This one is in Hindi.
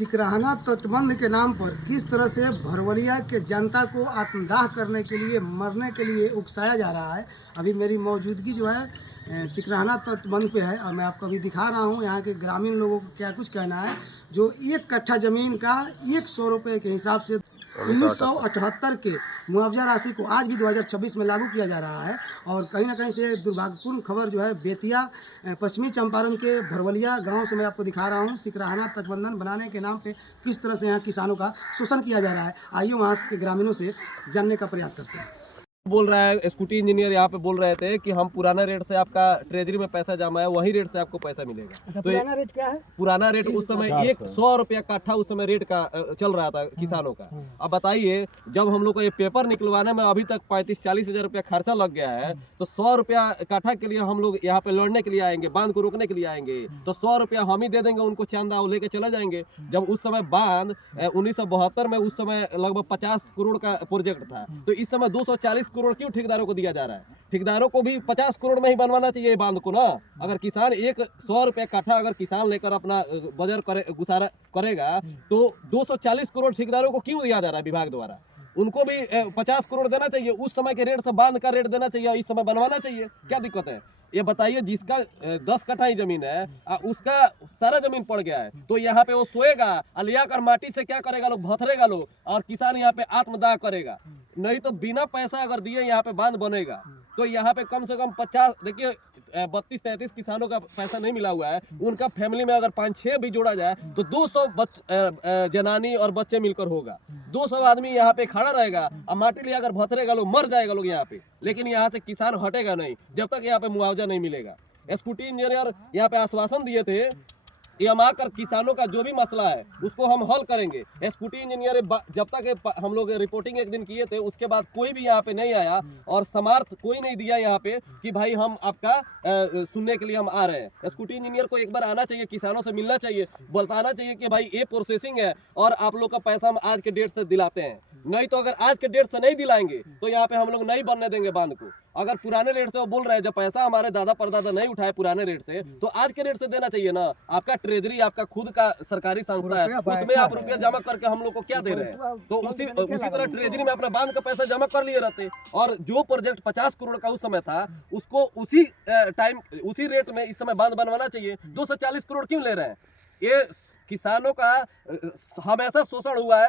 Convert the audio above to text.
सिकराहना तटबंध के नाम पर किस तरह से भरवलिया के जनता को आत्मदाह करने के लिए, मरने के लिए उकसाया जा रहा है। अभी मेरी मौजूदगी जो है सिकराहना तटबंध पे है और मैं आपको अभी दिखा रहा हूँ यहाँ के ग्रामीण लोगों को क्या कुछ कहना है। जो 1 कट्ठा ज़मीन का 100 रुपये के हिसाब से 1978 के मुआवजा राशि को आज भी 2026 में लागू किया जा रहा है। और कहीं ना कहीं से दुर्भाग्यपूर्ण खबर जो है बेतिया पश्चिमी चंपारण के भरवलिया गांव से मैं आपको दिखा रहा हूं। सिकराहना तटबंधन बनाने के नाम पे किस तरह से यहाँ किसानों का शोषण किया जा रहा है, आइए वहाँ के ग्रामीणों से जानने का प्रयास करते हैं। बोल रहा है स्कूटी इंजीनियर यहाँ पे बोल रहे थे कि हम पुराना रेट से आपका ट्रेजरी में पैसा जमा है वही रेट से आपको पैसा मिलेगा। अच्छा, तो पुराना रेट क्या है? पुराना रेट उस समय 100 रुपया कट्ठा उस समय रेट का चल रहा था किसानों का। अब बताइए, जब हम लोग को ये पेपर निकलवाने में अभी तक 35-40 हजार रुपया खर्चा लग गया है, तो 100 रुपया कट्ठा के लिए हम लोग यहाँ पे लड़ने के लिए आएंगे, बांध को रोकने के लिए आएंगे, तो 100 रुपया हम ही दे देंगे उनको, चंदा वो लेके चले जाएंगे। जब उस समय बांध 1972 में उस समय लगभग 50 करोड़ का प्रोजेक्ट था, तो इस समय 240 करोड़ क्यों ठेकेदारों को दिया जा रहा है? ठेकेदारों को भी 50 करोड़ में ही बनवाना चाहिए बांध को ना। अगर किसान 100 रुपया कट्ठा अगर किसान लेकर अपना बजर गुजारा करेगा, तो 240 करोड़ ठेकेदारों को क्यों दिया जा रहा है विभाग द्वारा? उनको भी 50 करोड़ देना चाहिए, उस समय के रेट से बांध का रेट देना चाहिए, इस समय बनवाना चाहिए। क्या दिक्कत है? ये बताइए, जिसका 10 कट्ठा ही जमीन है उसका सारा जमीन पड़ गया है, तो यहाँ पे वो सोएगा, अलिया कर माटी से क्या करेगा लोग, भथरेगा लोग, और किसान यहाँ पे आत्मदाह करेगा। नहीं तो बिना पैसा अगर दिए यहाँ पे बांध बनेगा, तो यहाँ पे कम से कम 50, देखिए 32-33 किसानों का पैसा नहीं मिला हुआ है, उनका फैमिली में अगर 5-6 भी जोड़ा जाए तो 200 जनानी और बच्चे मिलकर होगा। 200 आदमी यहाँ पे खड़ा रहेगा और माटी लिया अगर भथरेगा लोग, मर जाएगा लोग यहाँ पे। लेकिन यहाँ से किसान हटेगा नहीं जब तक यहाँ पे मुआवजा नहीं मिलेगा। स्कूटी इंजीनियर यहाँ पे आश्वासन दिए थे कि हम आकर किसानों का जो भी मसला है उसको हम हल करेंगे। स्कूटी इंजीनियर जब तक हम लोग रिपोर्टिंग एक दिन किए थे, उसके बाद कोई भी यहाँ पे नहीं आया और समर्थ कोई नहीं दिया यहाँ पे कि भाई हम आपका सुनने के लिए हम आ रहे हैं। स्कूटी इंजीनियर को एक बार आना चाहिए, किसानों से मिलना चाहिए, बताना चाहिए कि भाई ये प्रोसेसिंग है और आप लोग का पैसा हम आज के डेट से दिलाते हैं। नहीं तो अगर आज के डेट से नहीं दिलाएंगे तो यहाँ पे हम लोग नहीं बनने देंगे बांध को। अगर पुराने रेट से वो बोल रहे हैं, जब पैसा हमारे दादा परदादा नहीं उठाए पुराने रेट से, तो आज के रेट से देना चाहिए ना। आपका ट्रेजरी आपका खुद का सरकारी संस्था है, उसमें आप रुपया जमा करके हम लोग को क्या दे रहे हैं? तो उसी तरह ट्रेजरी में अपना बांध का पैसा जमा कर लिए रहते, और जो प्रोजेक्ट 50 करोड़ का उस समय था उसको उसी टाइम उसी रेट में इस समय बांध बनवाना चाहिए। 240 करोड़ क्यों ले रहे हैं? ये किसानों का हमेशा शोषण हुआ है,